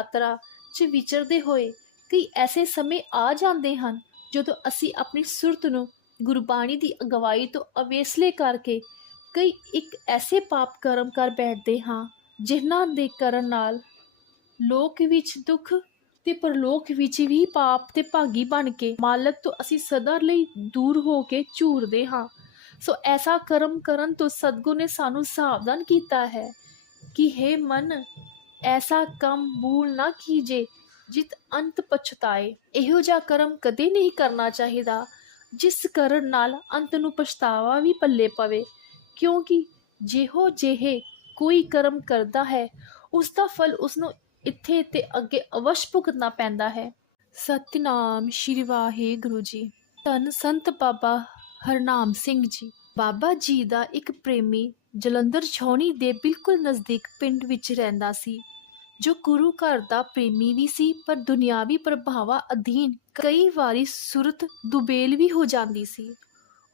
ਯਾਤਰਾ 'ਚ ਵਿਚਰਦੇ ਹੋਏ ਕਈ ਐਸੇ ਸਮੇਂ ਆ ਜਾਂਦੇ ਹਨ ਜਦੋਂ ਅਸੀਂ ਆਪਣੀ ਸੁਰਤ ਨੂੰ ਗੁਰਬਾਣੀ ਦੀ ਅਗਵਾਈ ਤੋਂ ਅਵੇਸਲੇ ਕਰਕੇ ਕਈ ਇੱਕ ਐਸੇ ਪਾਪ ਕਰਮ ਕਰ ਬੈਠਦੇ ਹਾਂ, ਜਿਨ੍ਹਾਂ ਦੇ ਕਰਨ ਨਾਲ ਲੋਕ ਵਿੱਚ ਦੁੱਖ ਤੇ ਪਰਲੋਕ ਵਿੱਚ ਵੀ ਪਾਪ ਤੇ ਭਾਗੀ ਬਣ ਕੇ ਮਾਲਕ ਤੋਂ ਅਸੀਂ ਸਦਾ ਲਈ ਦੂਰ ਹੋ ਕੇ ਝੂਰਦੇ ਹਾਂ। ਸੋ ਐਸਾ ਕਰਮ ਕਰਨ ਤੋਂ ਸਤਿਗੁਰ ਨੇ ਸਾਨੂੰ ਸਾਵਧਾਨ ਕੀਤਾ ਹੈ ਕਿ हे ਮਨ ਐਸਾ ਕੰਮ ਭੂਲ ਨਾ ਕੀਜੇ, ਜਿਤ ਅੰਤ ਪਛਤਾਏ। ਇਹੋ ਜਿਹਾ ਕਰਮ ਕਦੇ ਨਹੀਂ ਕਰਨਾ ਚਾਹੀਦਾ, ਜਿਸ ਕਰਨ ਨਾਲ ਅੰਤ ਨੂੰ ਪਛਤਾਵਾ ਵੀ ਪੱਲੇ ਪਵੇ। ਕਿਉਂਕਿ ਜਿਹੋ ਜਿਹੇ ਕੋਈ ਕਰਮ ਕਰਦਾ ਹੈ ਉਸ ਦਾ ਫਲ ਉਸ ਨੂੰ ਇੱਥੇ ਤੇ ਅੱਗੇ ਅਵਸ਼ ਭੁਗਤਣਾ ਪੈਂਦਾ ਹੈ। ਸਤਨਾਮ ਸ਼੍ਰੀ ਵਾਹਿਗੁਰੂ ਜੀ। ਧੰਨ ਸੰਤ ਬਾਬਾ ਹਰਨਾਮ ਸਿੰਘ ਜੀ। ਬਾਬਾ ਜੀ ਦਾ ਇੱਕ ਪ੍ਰੇਮੀ ਜਲੰਧਰ ਛਾਉਣੀ ਦੇ ਬਿਲਕੁਲ ਨਜ਼ਦੀਕ ਪਿੰਡ ਵਿੱਚ ਰਹਿੰਦਾ ਸੀ। ਜੋ ਗੁਰੂ ਘਰ ਦਾ ਪ੍ਰੇਮੀ ਵੀ ਸੀ, ਪਰ ਦੁਨਿਆਵੀ ਪ੍ਰਭਾਵਾਂ ਅਧੀਨ ਕਈ ਵਾਰੀ ਸੁਰਤ ਦੁਬੇਲ ਵੀ ਹੋ ਜਾਂਦੀ ਸੀ।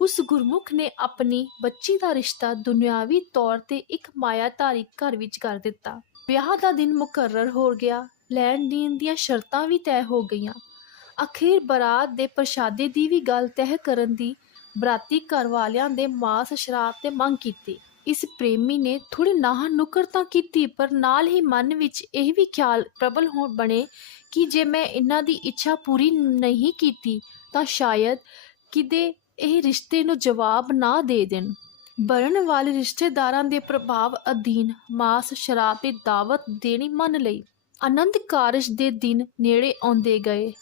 ਉਸ ਗੁਰਮੁਖ ਨੇ ਆਪਣੀ ਬੱਚੀ ਦਾ ਰਿਸ਼ਤਾ ਦੁਨਿਆਵੀ ਤੌਰ ਤੇ ਇੱਕ ਮਾਇਆਧਾਰੀ ਘਰ ਵਿੱਚ ਕਰ ਦਿੱਤਾ। ਵਿਆਹ ਦਾ ਦਿਨ ਮੁਕਰਰ ਹੋ ਗਿਆ। ਲੈਣ ਦੇਣ ਦੀਆਂ ਸ਼ਰਤਾਂ ਵੀ ਤੈਅ ਹੋ ਗਈਆਂ। ਅਖੀਰ ਬਰਾਤ ਦੇ ਪ੍ਰਸ਼ਾਦੇ ਦੀ ਵੀ ਗੱਲ ਤੈਅ ਕਰਨ ਦੀ ਬਰਾਤੀ ਘਰ ਵਾਲਿਆਂ ਦੇ ਮਾਸ ਸ਼ਰਾਬ ਤੇ ਮੰਗ ਕੀਤੀ। ਇਸ ਪ੍ਰੇਮੀ ਨੇ ਥੋੜੀ ਨਾਹ ਨੁਕਰ ਤਾਂ ਕੀਤੀ, ਪਰ ਨਾਲ ਹੀ ਮਨ ਵਿੱਚ ਇਹ ਵੀ ਖਿਆਲ ਪ੍ਰਬਲ ਹੋ ਬਣੇ ਕਿ ਜੇ ਮੈਂ ਇਹਨਾਂ ਦੀ ਇੱਛਾ ਪੂਰੀ ਨਹੀਂ ਕੀਤੀ, ਤਾਂ ਸ਼ਾਇਦ ਕਿਤੇ ਇਹ ਰਿਸ਼ਤੇ ਨੂੰ ਜਵਾਬ ਨਾ ਦੇ ਦੇਣ। ਬਰਨ ਵਾਲੇ ਰਿਸ਼ਤੇਦਾਰਾਂ ਦੇ ਪ੍ਰਭਾਵ ਅਧੀਨ ਮਾਸ ਸ਼ਰਾਬ ਦੀ ਦਾਵਤ ਦੇਣੀ ਮੰਨ ਲਈ ਆਨੰਦ ਕਾਰਜ ਦੇ ਦਿਨ ਨੇੜੇ ਆਉਂਦੇ ਗਏ।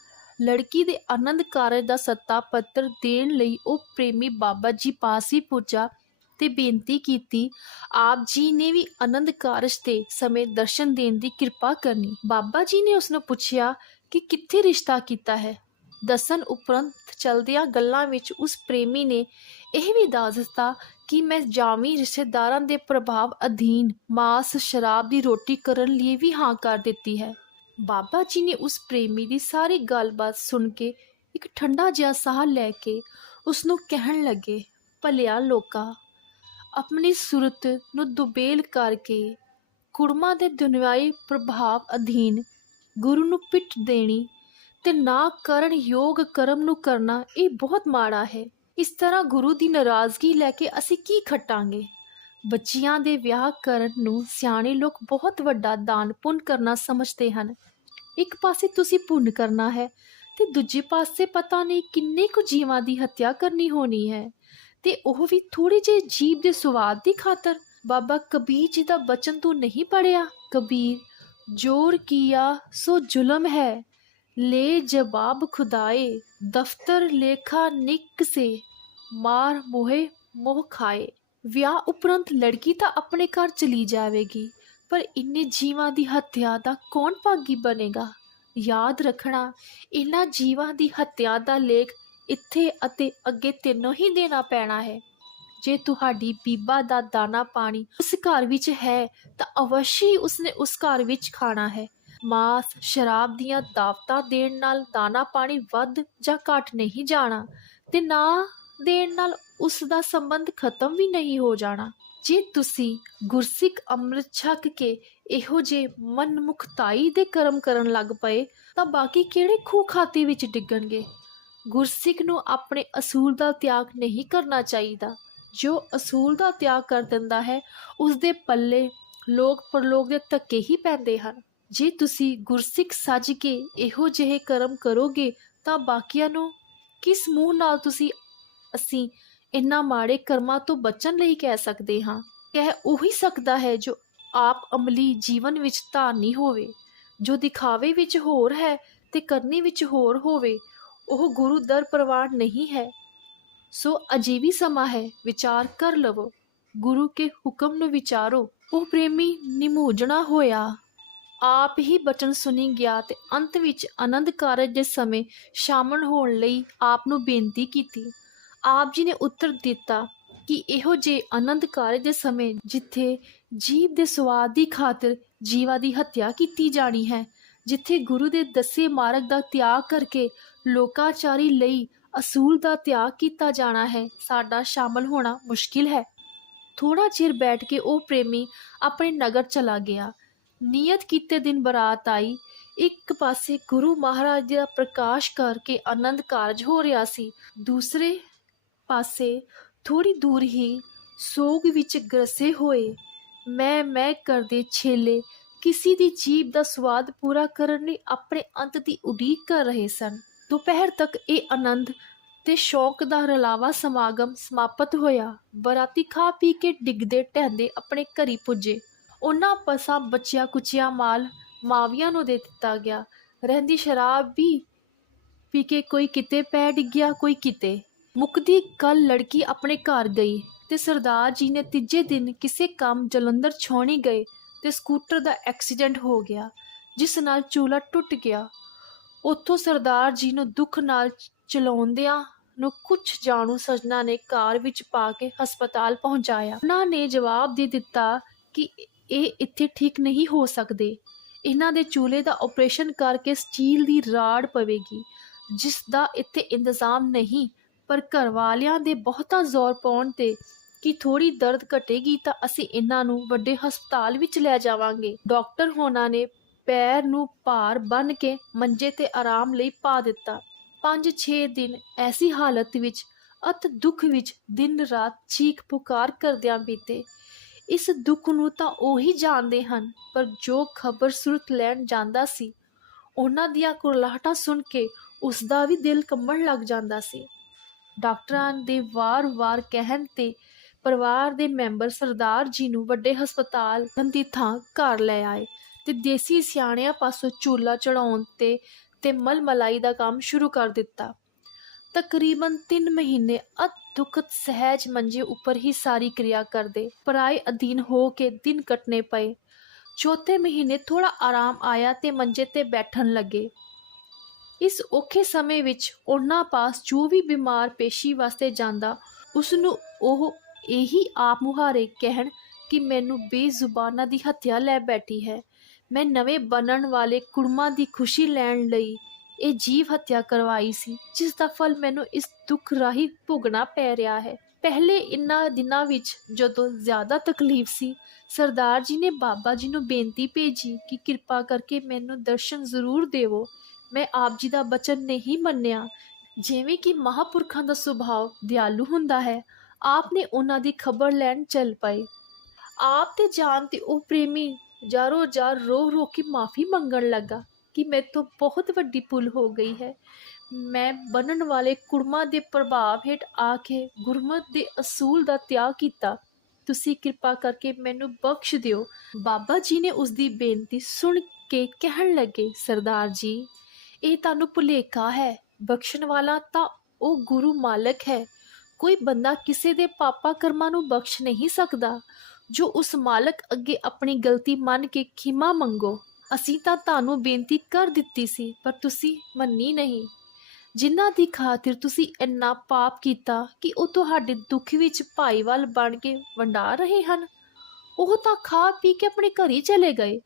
ਲੜਕੀ ਦੇ ਆਨੰਦ ਕਾਰਜ ਦਾ ਸੱਤਾ ਪੱਤਰ ਦੇਣ ਲਈ ਉਹ ਪ੍ਰੇਮੀ ਬਾਬਾ ਜੀ ਪਾਸ ਹੀ ਪੁੱਜਾ ਤੇ ਬੇਨਤੀ ਕੀਤੀ, ਆਪ ਜੀ ਨੇ ਵੀ ਆਨੰਦ ਕਾਰਜ ਤੇ ਸਮੇਂ ਦਰਸ਼ਨ ਦੇਣ ਦੀ ਕਿਰਪਾ ਕਰਨੀ। ਬਾਬਾ ਜੀ ਨੇ ਉਸ ਨੂੰ ਪੁੱਛਿਆ ਕਿ ਕਿੱਥੇ ਰਿਸ਼ਤਾ ਕੀਤਾ ਹੈ? ਦੱਸਣ ਉਪਰੰਤ ਚਲਦਿਆਂ ਗੱਲਾਂ ਵਿੱਚ ਉਸ ਪ੍ਰੇਮੀ ਨੇ ਇਹ ਵੀ ਦੱਸ ਦਿੱਤਾ ਕਿ ਮੈਂ ਜਾਮੀ ਰਿਸ਼ਤੇਦਾਰਾਂ ਦੇ ਪ੍ਰਭਾਵ ਅਧੀਨ ਮਾਸ ਸ਼ਰਾਬ ਦੀ ਰੋਟੀ ਕਰਨ ਲਈ ਵੀ ਹਾਂ ਕਰ ਦਿੱਤੀ ਹੈ। ਬਾਬਾ ਜੀ ਨੇ ਉਸ ਪ੍ਰੇਮੀ ਦੀ ਸਾਰੀ ਗੱਲਬਾਤ ਸੁਣ ਕੇ ਇੱਕ ਠੰਡਾ ਜਿਹਾ ਸਾਹ ਲੈ ਕੇ ਉਸ ਨੂੰ ਕਹਿਣ ਲੱਗੇ, ਭਲਿਆ ਲੋਕਾ ਆਪਣੀ ਸੁਰਤ ਨੂੰ ਦੁਬੇਲ ਕਰਕੇ ਕੁੜਮਾ ਦੇ ਦੁਨਿਆਈ ਪ੍ਰਭਾਵ ਅਧੀਨ ਗੁਰੂ ਨੂੰ ਪਿੱਠ ਦੇਣੀ ਤੇ ਨਾ ਕਰਨ ਯੋਗ ਕਰਮ ਨੂੰ ਕਰਨਾ ਇਹ ਬਹੁਤ ਮਾੜਾ ਹੈ। ਇਸ ਤਰ੍ਹਾਂ ਗੁਰੂ ਦੀ ਨਾਰਾਜ਼ਗੀ ਲੈ ਕੇ ਅਸੀਂ ਕੀ ਖੱਟਾਂਗੇ? ਬੱਚਿਆਂ ਦੇ ਵਿਆਹ ਕਰਨ ਨੂੰ ਸਿਆਣੇ ਲੋਕ ਬਹੁਤ ਵੱਡਾ ਦਾਨ ਪੁੰਨ ਕਰਨਾ ਸਮਝਦੇ ਹਨ। ਇੱਕ ਪਾਸੇ ਤੁਸੀਂ ਪੁੰਨ ਕਰਨਾ ਹੈ ਤੇ ਦੂਜੇ ਪਾਸੇ ਪਤਾ ਨਹੀਂ ਕਿੰਨੇ ਕੁ ਜੀਵਾਂ ਦੀ ਹੱਤਿਆ ਕਰਨੀ ਹੋਣੀ ਹੈ। ਤੇ ਉਹ ਵੀ ਥੋੜੇ ਜਿਹੇ ਜੀਵ ਦੇ ਸਵਾਦ ਦੀ ਖਾਤਰ। ਬਾਬਾ ਕਬੀਰ ਜੀ ਦਾ ਬਚਨ ਤੂੰ ਨਹੀਂ ਪੜਿਆ ਕਬੀਰ, ਜੋਰ ਕੀਆ, ਸੋ ਜ਼ੁਲਮ ਹੈ। ਲੈ ਜਵਾਬ ਖੁਦਾਏ, ਦਫਤਰ ਲੇਖਾ ਨਿਕ ਸੇ, ਮਾਰ ਮੋਹੇ ਮੋਹ ਖਾਏ। ਵਿਆਹ ਉਪਰੰਤ ਲੜਕੀ ਤਾਂ ਆਪਣੇ ਘਰ ਚਲੀ ਜਾਵੇਗੀ, ਪਰ ਇੰਨੇ ਜੀਵਾਂ ਦੀ ਹੱਤਿਆ ਦਾ ਕੌਣ ਭਾਗੀ ਬਣੇਗਾ? ਯਾਦ ਰੱਖਣਾ ਇਹਨਾਂ ਜੀਵਾਂ ਦੀ ਹੱਤਿਆ ਦਾ ਲੇਖ ਇੱਥੇ ਅਤੇ ਅੱਗੇ ਤੈਨੂੰ ਹੀ ਦੇਣਾ ਪੈਣਾ ਹੈ। ਜੇ ਤੁਹਾਡੀ ਬੀਬਾ ਦਾ ਦਾਣਾ ਪਾਣੀ ਉਸ ਘਰ ਵਿੱਚ ਹੈ, ਤਾਂ ਅਵਸ਼ੀ ਉਸਨੇ ਉਸ ਘਰ ਵਿੱਚ ਖਾਣਾ ਹੈ। ਮਾਸ ਸ਼ਰਾਬ ਦੀਆਂ ਦਾਵਤਾਂ ਦੇਣ ਨਾਲ ਦਾਣਾ ਪਾਣੀ ਵੱਧ ਜਾਂ ਘਟ ਨਹੀਂ ਜਾਣਾ ਤੇ ਨਾ ਦੇਣ ਨਾਲ ਉਸ ਦਾ ਸੰਬੰਧ ਖਤਮ ਵੀ ਨਹੀਂ ਹੋ ਜਾਣਾ। ਜੇ ਤੁਸੀਂ ਗੁਰਸਿੱਖ ਅੰਮ੍ਰਿਤ ਛਕ ਕੇ ਇਹੋ ਜੇ ਮਨਮੁਖਤਾਈ ਦੇ ਕਰਮ ਕਰਨ ਲੱਗ ਪਏ, ਤਾਂ ਬਾਕੀ ਕਿਹੜੇ ਖੂਹ ਖਾਤੇ ਵਿੱਚ ਡਿੱਗਣਗੇ? ਗੁਰਸਿੱਖ ਨੂੰ ਆਪਣੇ ਅਸੂਲ ਦਾ ਤਿਆਗ ਨਹੀਂ ਕਰਨਾ ਚਾਹੀਦਾ। ਜੋ ਅਸੂਲ ਦਾ ਤਿਆਗ ਕਰ ਦਿੰਦਾ ਹੈ ਉਸ ਦੇ ਪੱਲੇ ਲੋਕ ਪਰਲੋਕ ਦੇ ਧੱਕੇ ਹੀ ਪੈਂਦੇ ਹਨ। ਜੇ ਤੁਸੀਂ ਗੁਰਸਿੱਖ ਸੱਜ ਕੇ ਇਹੋ ਜਿਹੇ ਕਰਮ ਕਰੋਗੇ, ਤਾਂ ਬਾਕੀਆਂ ਨੂੰ ਕਿਸ ਮੂੰਹ ਨਾਲ ਤੁਸੀਂ ਅਸੀਂ ਇਨ੍ਹਾਂ ਮਾੜੇ ਕਰਮਾਂ ਤੋਂ ਬਚਣ ਲਈ ਕਹਿ ਸਕਦੇ ਹਾਂ? ਕਹਿ ਉਹੀ ਸਕਦਾ ਹੈ ਜੋ ਆਪ ਅਮਲੀ ਜੀਵਨ ਵਿੱਚ ਧਾਰਨੀ ਹੋਵੇ, ਜੋ ਦਿਖਾਵੇ ਵਿੱਚ ਹੋਰ ਹੈ ਤੇ ਕਰਨੀ ਵਿੱਚ ਹੋਰ ਹੋਵੇ। ਉਹ ਗੁਰੂ ਦਰ ਪ੍ਰਵਾਨ ਨਹੀਂ ਹੈ। ਸੋ ਅਜੀਵੀ ਸਮਾਂ ਹੈ, ਵਿਚਾਰ ਕਰ ਲਵੋ। ਗੁਰੂ ਕੇ ਹੁਕਮ ਨੂੰ ਵਿਚਾਰੋ। ਉਹ ਪ੍ਰੇਮੀ ਨਿਮੋਜਣਾ ਹੋਇਆ। ਆਪ ਹੀ ਬਚਨ ਸੁਣੀ ਗਿਆ ਤੇ ਅੰਤ ਵਿੱਚ ਆਨੰਦ ਕਾਰਜ ਦੇ ਸਮੇਂ ਸ਼ਾਮਲ ਹੋਣ ਲਈ ਆਪ ਨੂੰ ਬੇਨਤੀ ਕੀਤੀ। ਆਪ ਜੀ ਨੇ ਉੱਤਰ ਦਿੱਤਾ ਕਿ ਇਹੋ ਜੇ ਆਨੰਦ ਕਾਰਜ ਦੇ ਸਮੇਂ ਜਿੱਥੇ ਜੀਵ ਦੇ ਸਵਾਦ ਦੀ ਖਾਤਰ ਜੀਵਾ ਦੀ ਹੱਤਿਆ ਕੀਤੀ ਜਾਣੀ ਹੈ ਜਿੱਥੇ ਗੁਰੂ ਦੇ ਦੱਸੇ ਮਾਰਗ ਦਾ ਤਿਆਗ ਕਰਕੇ ਲੋਕਾਚਾਰੀ ਲਈ ਅਸੂਲ ਦਾ ਤਿਆਗ ਕੀਤਾ ਜਾਣਾ ਹੈ, ਸਾਡਾ ਸ਼ਾਮਲ ਹੋਣਾ ਮੁਸ਼ਕਿਲ ਹੈ। ਥੋੜਾ ਚਿਰ ਬੈਠ ਕੇ ਉਹ ਪ੍ਰੇਮੀ ਆਪਣੇ ਨਗਰ ਚਲਾ ਗਿਆ। ਨਿਯਤ ਕੀਤੇ ਦਿਨ ਬਰਾਤ ਆਈ। ਇੱਕ ਪਾਸੇ ਗੁਰੂ ਮਹਾਰਾਜ ਦਾ ਪ੍ਰਕਾਸ਼ ਕਰਕੇ ਆਨੰਦ ਕਾਰਜ ਹੋ ਰਿਹਾ ਸੀ। ਦੂਸਰੇ ਪਾਸੇ ਥੋੜੀ ਦੂਰ ਹੀ ਸੋਗ ਵਿੱਚ ਗਰਸੇ ਹੋਏ। ਮੈਂ ਮੈਂ ਕਰਦੇ ਛੇਲੇ ਕਿਸੇ ਦੀ ਜੀਭ ਦਾ ਸਵਾਦ ਪੂਰਾ ਕਰਨ ਲਈ ਆਪਣੇ ਅੰਤ ਦੀ ਉਡੀਕ ਕਰ ਰਹੇ ਸਨ। ਦੁਪਹਿਰ ਤੱਕ ਇਹ ਆਨੰਦ ਤੇ ਸ਼ੌਕ ਦਾ ਰਲਾਵਾ ਸਮਾਗਮ ਸਮਾਪਤ ਹੋਇਆ। ਬਰਾਤੀ ਖਾ ਪੀ ਕੇ ਡਿੱਗਦੇ ਢਹਿੰਦੇ ਆਪਣੇ ਘਰੀ ਪੁੱਜੇ। ਉਹਨਾਂ ਪਸਾਂ ਬੱਚਿਆਂ ਕੁਚਿਆਂ ਮਾਲ ਮਾਵੀਆਂ ਨੂੰ ਦੇ ਦਿੱਤਾ ਗਿਆ। ਰਹਿੰਦੀ ਸ਼ਰਾਬ ਵੀ ਪੀ ਕੇ ਕੋਈ ਕਿਤੇ ਪੈ ਡਿੱਗਿਆ, ਕੋਈ ਕਿਤੇ। ਮੁੱਕਦੀ ਕੱਲ ਲੜਕੀ ਆਪਣੇ ਘਰ ਗਈ ਤੇ ਸਰਦਾਰ ਜੀ ਨੇ ਤੀਜੇ ਦਿਨ ਕਿਸੇ ਕੰਮ ਜਲੰਧਰ ਛਾਉਣੀ ਗਏ। ਤੇ ਸਕੂਟਰ ਦਾ ਐਕਸੀਡੈਂਟ ਹੋ ਗਿਆ, ਜਿਸ ਨਾਲ ਚੂਲਾ ਟੁੱਟ ਗਿਆ। ਉੱਥੋਂ ਸਰਦਾਰ ਜੀ ਨੂੰ ਦੁੱਖ ਨਾਲ ਚਲਾਉਂਦਿਆਂ ਨੂੰ ਕੁਝ ਜਾਣੂ ਸਜਣਾ ਨੇ ਕਾਰ ਵਿੱਚ ਪਾ ਕੇ ਹਸਪਤਾਲ ਪਹੁੰਚਾਇਆ। ਉਹਨਾਂ ਨੇ ਜਵਾਬ ਦੇ ਦਿੱਤਾ ਕਿ ਇਹ ਇੱਥੇ ਠੀਕ ਨਹੀਂ ਹੋ ਸਕਦੇ। ਇਹਨਾਂ ਦੇ ਚੂਲੇ ਦਾ ਆਪਰੇਸ਼ਨ ਕਰਕੇ ਸਟੀਲ ਦੀ ਰਾੜ ਪਵੇਗੀ ਜਿਸ ਦਾ ਇੱਥੇ ਇੰਤਜ਼ਾਮ ਨਹੀਂ, ਪਰ ਘਰ ਵਾਲਿਆਂ ਦੇ ਬਹੁਤਾ ਜ਼ੋਰ ਪਾਉਣ ਤੇ ਕਿ ਥੋੜੀ ਦਰਦ ਘਟੇਗੀ ਤਾਂ ਅਸੀਂ ਇਹਨਾਂ ਨੂੰ ਵੱਡੇ ਹਸਪਤਾਲ ਵਿੱਚ ਲੈ ਜਾਵਾਂਗੇ। ਡਾਕਟਰ ਹੋਣਾ ਨੇ ਪੈਰ ਨੂੰ ਭਾਰ ਬੰਨ ਕੇ ਮੰਜੇ ਤੇ ਆਰਾਮ ਲਈ ਪਾ ਦਿੱਤਾ। 5-6 ਦਿਨ ਐਸੀ ਹਾਲਤ ਵਿੱਚ, ਅਤ ਦੁੱਖ ਵਿੱਚ ਦਿਨ ਰਾਤ ਚੀਖ ਪੁਕਾਰ ਕਰਦਿਆਂ ਬੀਤੇ। ਇਸ ਦੁੱਖ ਨੂੰ ਤਾਂ ਉਹੀ ਜਾਣਦੇ ਹਨ, ਪਰ ਜੋ ਖਬਰ ਸੁਰਤ ਲੈਣ ਜਾਂਦਾ ਸੀ, ਉਹਨਾਂ ਦੀਆਂ ਕੁਰਲਾਹਟਾਂ ਸੁਣ ਕੇ ਉਸ ਦਾ ਵੀ ਦਿਲ ਕੰਬਣ ਲੱਗ ਜਾਂਦਾ ਸੀ। ਡਾਕਟਰਾਂ ਦੇ ਵਾਰ-ਵਾਰ ਕਹਿਣ ਤੇ ਪਰਿਵਾਰ ਦੇ ਮੈਂਬਰ ਸਰਦਾਰ ਜੀ ਨੂੰ ਵੱਡੇ ਹਸਪਤਾਲ ਦੀ ਥਾਂ ਘਰ ਲੈ ਆਏ ਤੇ ਦੇਸੀ ਸਿਆਣਿਆਂ ਪਾਸੋਂ ਚੂਲਾ ਚੜਾਉਣ ਤੇ ਤੇ ਮਲਮਲਾਈ ਦਾ ਕੰਮ ਸ਼ੁਰੂ ਕਰ ਦਿੱਤਾ। ਤਕਰੀਬਨ 3 ਮਹੀਨੇ ਅਤ ਦੁਖਤ ਸਹਿਜ ਮੰਜੇ ਉੱਪਰ ਹੀ ਸਾਰੀ ਕਿਰਿਆ ਕਰਦੇ ਪਰਾਏ ਅਧੀਨ ਹੋ ਕੇ ਦਿਨ ਕੱਟਨੇ ਪਏ। ਚੌਥੇ ਮਹੀਨੇ ਥੋੜਾ ਆਰਾਮ ਆਇਆ ਤੇ ਮੰਜੇ ਤੇ ਬੈਠਣ ਲੱਗੇ। ਇਸ ਔਖੇ ਸਮੇਂ ਵਿੱਚ ਉਹਨਾਂ ਪਾਸ ਜੋ ਵੀ ਬਿਮਾਰ ਪੇਸ਼ੀ ਵਾਸਤੇ ਜਾਂਦਾ ਉਸ ਨੂੰ ਉਹ ਇਹੀ ਆਪ ਮੁਹਾਰੇ ਕਹਿਣ ਕਿ ਮੈਨੂੰ ਬੇਜ਼ੁਬਾਨਾਂ ਦੀ ਹੱਤਿਆ ਲੈ ਬੈਠੀ ਹੈ। ਮੈਂ ਨਵੇਂ ਬਣਨ ਵਾਲੇ ਕੁੜਮਾਂ ਦੀ ਖੁਸ਼ੀ ਲੈਣ ਲਈ ਇਹ ਜੀਵ ਹੱਤਿਆ ਕਰਵਾਈ ਸੀ, ਜਿਸ ਦਾ ਫਲ ਮੈਨੂੰ ਇਸ ਦੁੱਖ ਰਾਹੀਂ ਭੁਗਣਾ ਪੈ ਰਿਹਾ ਹੈ। ਪਹਿਲੇ ਇਨ੍ਹਾਂ ਦਿਨਾਂ ਵਿੱਚ ਜਦੋਂ ਜ਼ਿਆਦਾ ਤਕਲੀਫ ਸੀ, ਸਰਦਾਰ ਜੀ ਨੇ ਬਾਬਾ ਜੀ ਨੂੰ ਬੇਨਤੀ ਭੇਜੀ ਕਿ ਕਿਰਪਾ ਕਰਕੇ ਮੈਨੂੰ ਦਰਸ਼ਨ ਜ਼ਰੂਰ ਦੇਵੋ। ਮੈਂ ਆਪ ਜੀ ਦਾ ਬਚਨ ਨਹੀਂ ਮੰਨਿਆ। ਜਿਵੇਂ ਕਿ ਮਹਾਪੁਰਖਾਂ ਦਾ ਸੁਭਾਅ ਦਿਆਲੂ ਹੁੰਦਾ ਹੈ ਆਪ ਨੇ ਉਹਨਾਂ ਦੀ ਖਬਰ ਲੈਣ ਚੱਲ ਪਏ। ਆਪ ਤੇ ਜਾਨ ਤੇ ਉਹ ਪ੍ਰੇਮੀ ਜਾਰੋ ਜਾਰ ਰੋ ਰੋ ਕੇ ਮਾਫੀ ਮੰਗਣ ਲੱਗਾ ਕਿ ਮੇਰੇ ਤੋਂ ਬਹੁਤ ਵੱਡੀ ਭੁੱਲ ਹੋ ਗਈ ਹੈ। ਮੈਂ ਬਣਨ ਵਾਲੇ ਕੁੜਮਾ ਦੇ ਪ੍ਰਭਾਵ ਹੇਠ ਆ ਕੇ ਗੁਰਮਤ ਦੇ ਅਸੂਲ ਦਾ ਤਿਆਗ ਕੀਤਾ। ਤੁਸੀਂ ਕਿਰਪਾ ਕਰਕੇ ਮੈਨੂੰ ਬਖਸ਼ ਦਿਓ। ਬਾਬਾ ਜੀ ਨੇ ਉਸ ਦੀ ਬੇਨਤੀ ਸੁਣ ਕੇ ਕਹਿਣ ਲੱਗੇ, ਸਰਦਾਰ ਜੀ, ਇਹ ਤੁਹਾਨੂੰ ਭੁਲੇਖਾ ਹੈ। ਬਖਸ਼ਣ ਵਾਲਾ ਤਾਂ ਉਹ ਗੁਰੂ ਮਾਲਕ ਹੈ। ਕੋਈ ਬੰਦਾ ਕਿਸੇ ਦੇ ਪਾਪਾ ਕਰਮਾਂ ਨੂੰ ਬਖਸ਼ ਨਹੀਂ ਸਕਦਾ। ਜੋ ਉਸ ਮਾਲਕ ਅੱਗੇ ਆਪਣੀ ਗਲਤੀ ਮੰਨ ਕੇ ਖਿਮਾ ਮੰਗੋ, ਅਸੀਂ ਤਾਂ ਤੁਹਾਨੂੰ ਬੇਨਤੀ ਕਰ ਦਿੱਤੀ ਸੀ, ਪਰ ਤੁਸੀਂ ਮੰਨੀ ਨਹੀਂ। ਜਿਨ੍ਹਾਂ ਦੀ ਖਾਤਰ ਤੁਸੀਂ ਇੰਨਾ ਪਾਪ ਕੀਤਾ ਕਿ ਉਹ ਤੁਹਾਡੇ ਦੁੱਖ ਵਿੱਚ ਭਾਈਵਾਲ ਬਣ ਕੇ ਵੰਡਾ ਰਹੇ ਹਨ। ਉਹ ਤਾਂ ਖਾ ਪੀ ਕੇ ਆਪਣੇ ਘਰ ਹੀ ਚਲੇ ਗਏ।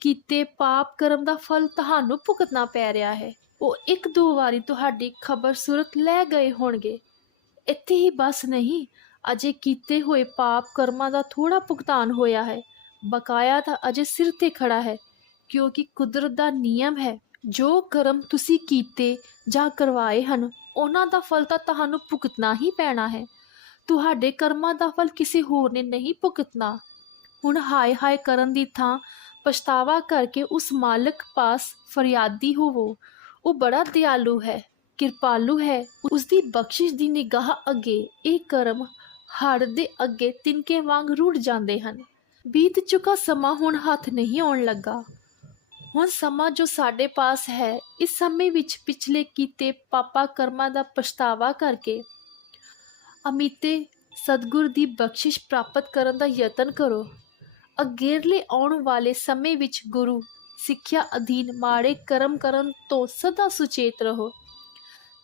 ਕੀਤੇ ਪਾਪ ਕਰਮ ਦਾ ਫਲ ਤੁਹਾਨੂੰ ਭੁਗਤਣਾ ਪੈ ਰਿਹਾ ਹੈ। ਉਹ ਇੱਕ ਦੋ ਵਾਰੀ ਤੁਹਾਡੀ ਖਬਰ ਸੁਰਤ ਲੈ ਗਏ ਹੋਣਗੇ। ਇੱਥੇ ਹੀ ਬਸ ਨਹੀਂ, ਅਜੇ ਕੀਤੇ ਹੋਏ ਪਾਪ ਕਰਮਾਂ ਦਾ ਥੋੜਾ ਭੁਗਤਾਨ ਹੋਇਆ ਹੈ। ਬਕਾਇਆ ਤਾਂ ਅਜੇ ਸਿਰ ਤੇ ਖੜਾ ਹੈ, ਕਿਉਂਕਿ ਕੁਦਰਤ ਦਾ ਨਿਯਮ ਹੈ, ਜੋ ਕਰਮ ਤੁਸੀਂ ਕੀਤੇ ਜਾਂ ਕਰਵਾਏ ਹਨ, ਉਹਨਾਂ ਦਾ ਫਲ ਤਾਂ ਤੁਹਾਨੂੰ ਭੁਗਤਣਾ ਹੀ ਪੈਣਾ ਹੈ। ਤੁਹਾਡੇ ਕਰਮਾਂ ਦਾ ਫਲ ਕਿਸੇ ਹੋਰ ਨੇ ਨਹੀਂ ਭੁਗਤਣਾ। ਹੁਣ ਹਾਏ ਹਾਏ ਕਰਨ ਦੀ ਥਾਂ ਪਛਤਾਵਾ ਕਰਕੇ ਉਸ ਮਾਲਕ ਪਾਸ ਫਰਿਆਦੀ ਹੋਵੋ। ਉਹ ਬੜਾ ਦਿਆਲੂ ਹੈ। ਕਿਰਪਾਲੂ ਹੈ। ਉਸ ਦੀ ਬਖਸ਼ਿਸ਼ ਦੀ ਨਿਗਾਹ ਅੱਗੇ ਇਹ ਕਰਮ ਹੜ ਦੇ ਅੱਗੇ ਤਿਨਕੇ ਵਾਂਗ ਰੁੜ ਜਾਂਦੇ ਹਨ। ਬੀਤ ਚੁੱਕਾ ਸਮਾਂ ਹੁਣ ਹੱਥ ਨਹੀਂ ਆਉਣ ਲੱਗਾ। ਹੁਣ ਸਮਾਂ ਜੋ ਸਾਡੇ ਪਾਸ ਹੈ, ਇਸ ਸਮੇਂ ਵਿੱਚ ਪਿਛਲੇ ਕੀਤੇ ਪਾਪਾ ਕਰਮਾਂ ਦਾ ਪਛਤਾਵਾ ਕਰਕੇ ਅਮਿਤੇ ਸਤਗੁਰ ਦੀ ਬਖਸ਼ਿਸ਼ ਪ੍ਰਾਪਤ ਕਰਨ ਦਾ ਯਤਨ ਕਰੋ। ਅਗੇਰਲੇ ਆਉਣ ਵਾਲੇ ਸਮੇਂ ਵਿੱਚ ਗੁਰੂ ਸਿੱਖਿਆ ਅਧੀਨ ਮਾੜੇ ਕਰਮ ਕਰਨ ਤੋਂ ਸਦਾ ਸੁਚੇਤ ਰਹੋ।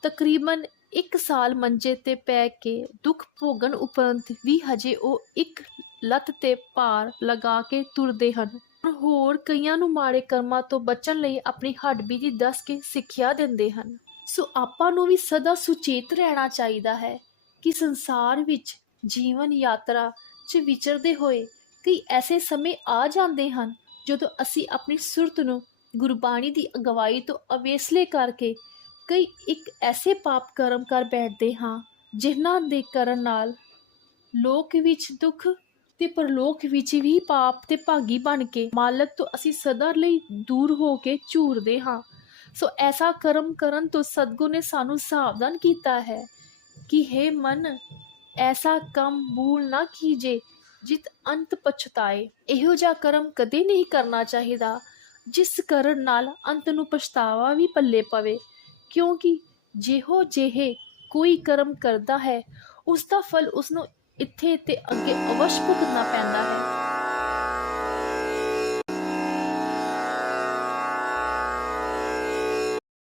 ਤਕਰੀਬਨ ਇੱਕ ਸਾਲ ਮੰਜੇ ਤੇ ਪੈ ਕੇ ਦੁੱਖ ਭੋਗਣ ਉਪਰੰਤ ਵੀ ਹਜੇ ਉਹ ਇੱਕ ਲੱਤ ਤੇ ਭਾਰ ਲਗਾ ਕੇ ਤੁਰਦੇ ਹਨ। ਹੋਰ ਕਈਆਂ ਨੂੰ ਮਾੜੇ ਕਰਮਾਂ ਤੋਂ ਬਚਣ ਲਈ ਆਪਣੀ ਹੱਡਬੀਤੀ ਦੱਸ ਕੇ ਸਿੱਖਿਆ ਦਿੰਦੇ ਹਨ। ਸੋ ਆਪਾਂ ਨੂੰ ਵੀ ਸਦਾ ਸੁਚੇਤ ਰਹਿਣਾ ਚਾਹੀਦਾ ਹੈ ਕਿ ਸੰਸਾਰ ਵਿੱਚ ਜੀਵਨ ਯਾਤਰਾ 'ਚ ਵਿਚਰਦੇ ਹੋਏ ਕਈ ਐਸੇ ਸਮੇਂ ਆ ਜਾਂਦੇ ਹਨ ਜਦੋਂ ਅਸੀਂ ਆਪਣੀ ਸੁਰਤ ਨੂੰ ਗੁਰਬਾਣੀ ਦੀ ਅਗਵਾਈ ਤੋਂ ਅਵੇਸਲੇ ਕਰਕੇ ਕਈ ਇੱਕ ਐਸੇ ਪਾਪ ਕਰਮ ਕਰ ਬੈਠਦੇ ਹਾਂ, ਜਿਨ੍ਹਾਂ ਦੇ ਕਰਨ ਨਾਲ ਲੋਕ ਵਿੱਚ ਦੁੱਖ ਤੇ ਪਰਲੋਕ ਵਿੱਚ ਵੀ ਪਾਪ ਤੇ ਭਾਗੀ ਬਣ ਕੇ ਮਾਲਕ ਤੋਂ ਅਸੀਂ ਸਦਾ ਲਈ ਦੂਰ ਹੋ ਕੇ ਝੂਰਦੇ ਹਾਂ। ਸੋ ਐਸਾ ਕਰਮ ਕਰਨ ਤੋਂ ਸਤਿਗੁਰ ਨੇ ਸਾਨੂੰ ਸਾਵਧਾਨ ਕੀਤਾ ਹੈ ਕਿ हे ਮਨ, ਐਸਾ ਕੰਮ ਭੂਲ ਨਾ ਕੀਜੇ, ਜਿਤ ਅੰਤ ਪਛਤਾਏ। ਇਹੋ ਜਿਹਾ ਕਰਮ ਕਦੇ ਨਹੀਂ ਕਰਨਾ ਚਾਹੀਦਾ, ਜਿਸ ਕਰਨ ਨਾਲ ਅੰਤ ਨੂੰ ਪਛਤਾਵਾ ਵੀ ਪੱਲੇ ਪਵੇ। ਕਿਉਂਕਿ ਜਿਹੋ ਜਿਹੇ ਕੋਈ ਕਰਮ ਕਰਦਾ ਹੈ ਉਸ ਦਾ ਫਲ ਉਸ ਨੂੰ ਇੱਥੇ ਤੇ ਅੱਗੇ ਅਵਸ਼ ਭੁਗਤਣਾ ਪੈਂਦਾ ਹੈ।